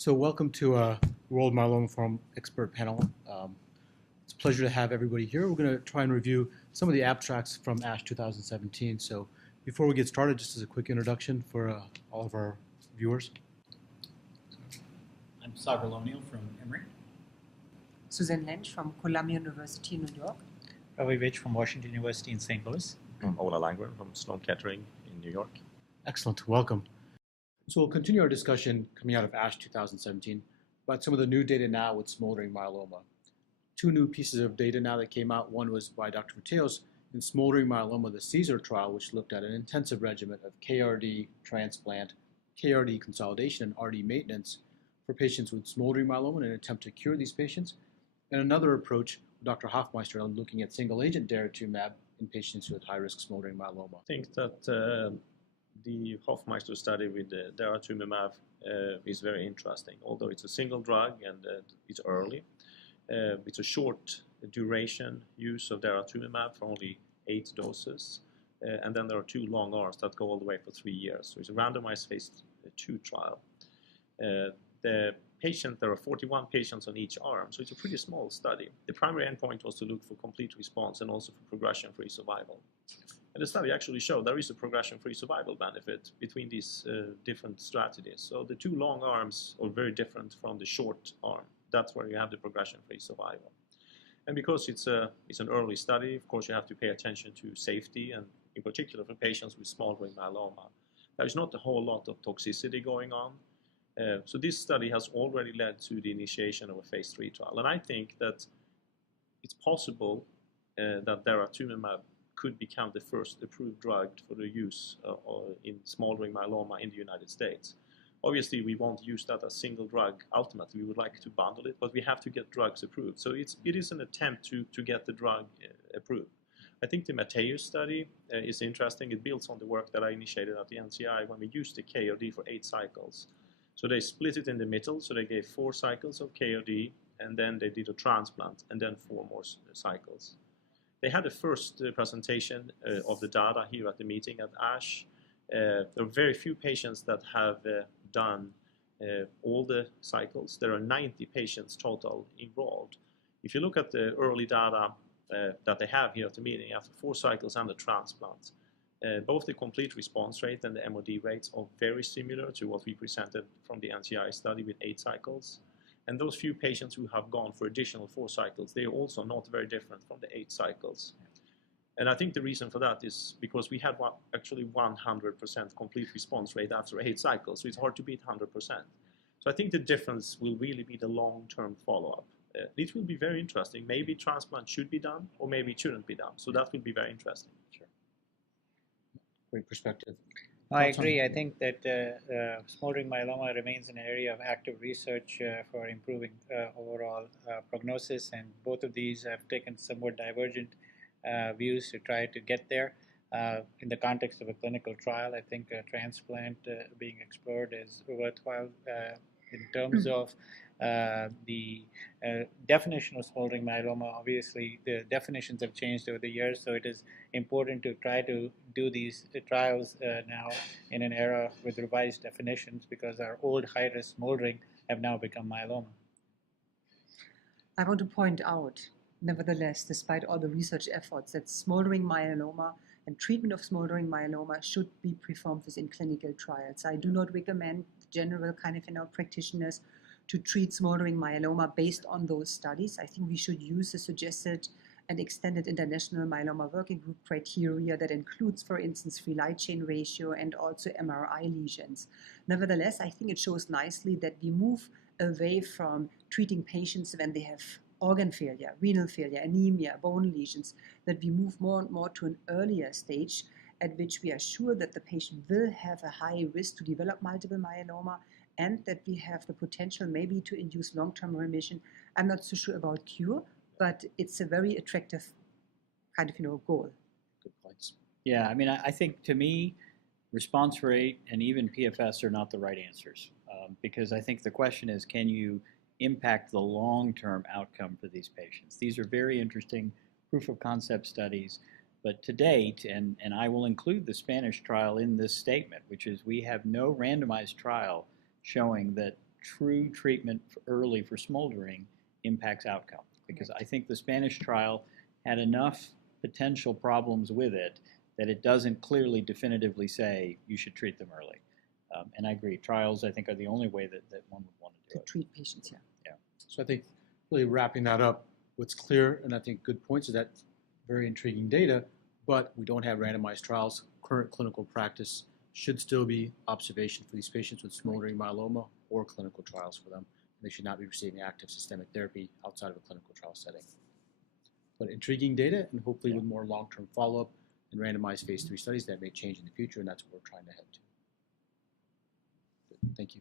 So welcome to World Myeloma Forum Expert Panel. It's a pleasure to have everybody here. We're going to try and review some of the abstracts from ASH 2017. So before we get started, just as a quick introduction for all of our viewers. I'm Sagar Lonial from Emory. Susan Lynch from Columbia University, New York. Ravi Vich from Washington University in St. Louis. I'm Ola Langren from Sloan Kettering in New York. Excellent. Welcome. So we'll continue our discussion coming out of ASH 2017 about some of the new data now with smoldering myeloma. Two new pieces of data now that came out. One was by Dr. Mateos in smoldering myeloma, the CAESAR trial, which looked at an intensive regimen of KRD transplant, KRD consolidation, and RD maintenance for patients with smoldering myeloma in an attempt to cure these patients. And another approach, Dr. Hoffmeister, on looking at single-agent daratumumab in patients with high-risk smoldering myeloma. I think that the Hoffmeister study with the daratumumab is very interesting. Although it's a single drug and it's early, it's a short duration use of daratumumab for only 8 doses. And then there are 2 long arms that go all the way for 3 years. So it's a randomized phase 2 trial. There are 41 patients on each arm, so it's a pretty small study. The primary endpoint was to look for complete response and also for progression-free survival. And the study actually showed there is a progression-free survival benefit between these different strategies. So the 2 long arms are very different from the short arm. That's where you have the progression-free survival. And because it's an early study, of course you have to pay attention to safety, and in particular for patients with smoldering myeloma. There's not a whole lot of toxicity going on. So this study has already led to the initiation of a phase 3 trial. And I think that it's possible that daratumumab could become the first approved drug for the use in smoldering myeloma in the United States. Obviously, we won't use that as single drug ultimately. We would like to bundle it, but we have to get drugs approved. So it is an attempt to get the drug approved. I think the Timoteo study is interesting. It builds on the work that I initiated at the NCI when we used the KRD for 8 cycles. So they split it in the middle, so they gave 4 cycles of KRD, and then they did a transplant, and then 4 more cycles. They had the first presentation of the data here at the meeting at ASH. There are very few patients that have done all the cycles. There are 90 patients total enrolled. If you look at the early data that they have here at the meeting after 4 cycles and the transplant, both the complete response rate and the MOD rates are very similar to what we presented from the NCI study with 8 cycles. And those few patients who have gone for additional 4 cycles, they are also not very different from the 8 cycles. And I think the reason for that is because we had actually 100% complete response rate after 8 cycles, so it's hard to beat 100%. So I think the difference will really be the long-term follow-up. It will be very interesting. Maybe transplant should be done, or maybe it shouldn't be done. So that will be very interesting. Sure. Great perspective. I agree. I think that smoldering myeloma remains an area of active research for improving overall prognosis, and both of these have taken somewhat divergent views to try to get there. In the context of a clinical trial, I think a transplant being explored is worthwhile in terms of the definition of smoldering myeloma. Obviously, the definitions have changed over the years, so it is important to try to do these trials now in an era with revised definitions, because our old high-risk smoldering have now become myeloma. I want to point out, nevertheless, despite all the research efforts, that smoldering myeloma and treatment of smoldering myeloma should be performed within clinical trials. I do not recommend general practitioners to treat smoldering myeloma based on those studies. I think we should use the suggested and extended International Myeloma Working Group criteria that includes, for instance, free light chain ratio and also MRI lesions. Nevertheless, I think it shows nicely that we move away from treating patients when they have organ failure, renal failure, anemia, bone lesions, that we move more and more to an earlier stage at which we are sure that the patient will have a high risk to develop multiple myeloma, and that we have the potential maybe to induce long-term remission. I'm not so sure about cure, but it's a very attractive goal. Good points. Yeah, I mean, I think to me, response rate and even PFS are not the right answers, because I think the question is, can you impact the long-term outcome for these patients? These are very interesting proof of concept studies, but to date, and I will include the Spanish trial in this statement, which is we have no randomized trial showing that true treatment early for smoldering impacts outcome. Because I think the Spanish trial had enough potential problems with it that it doesn't clearly definitively say you should treat them early. And I agree, trials I think are the only way that one would want to do it. treat patients, yeah. So I think really wrapping that up, what's clear, and I think good points, is that very intriguing data, but we don't have randomized trials. Current clinical practice should still be observation for these patients with smoldering myeloma or clinical trials for them. They should not be receiving active systemic therapy outside of a clinical trial setting. But intriguing data, and hopefully with more long-term follow-up and randomized phase 3 studies that may change in the future, and that's what we're trying to head to. Thank you.